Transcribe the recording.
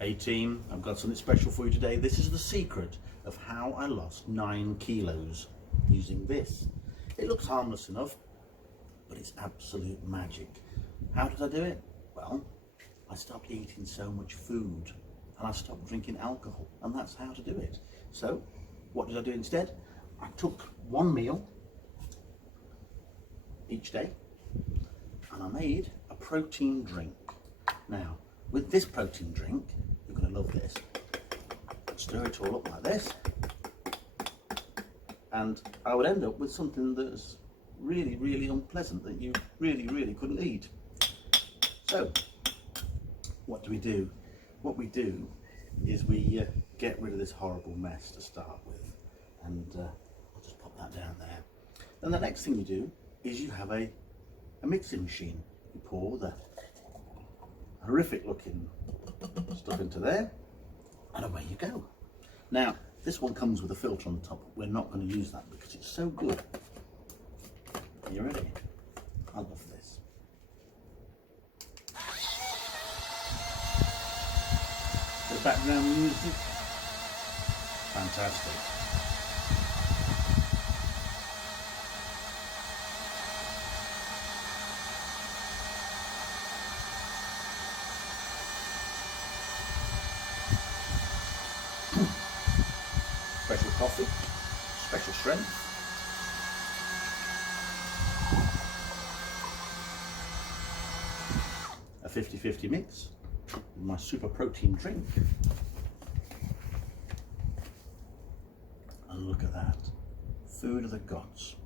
Hey team, I've got something special for you today. This is the secret of how I lost 9 kilos using this. It looks harmless enough, but it's absolute magic. How did I do it? Well, I stopped eating so much food and I stopped drinking alcohol, and that's how to do it. So, what did I do instead? I took one meal each day and I made a protein drink. Now, with this protein drink, you're going to love this. Stir it all up like this, and I would end up with something that's really, really unpleasant that you really, really couldn't eat. So, what do? What we do is we get rid of this horrible mess to start with, and I'll just pop that down there. Then the next thing you do is you have a mixing machine. You pour the horrific looking stuff into there, and away you go. Now, this one comes with a filter on the top. We're not going to use that because it's so good. Are you ready? I love this. The background music, fantastic. Special coffee, special strength. A 50-50 mix with my super protein drink. And look at that, food of the gods.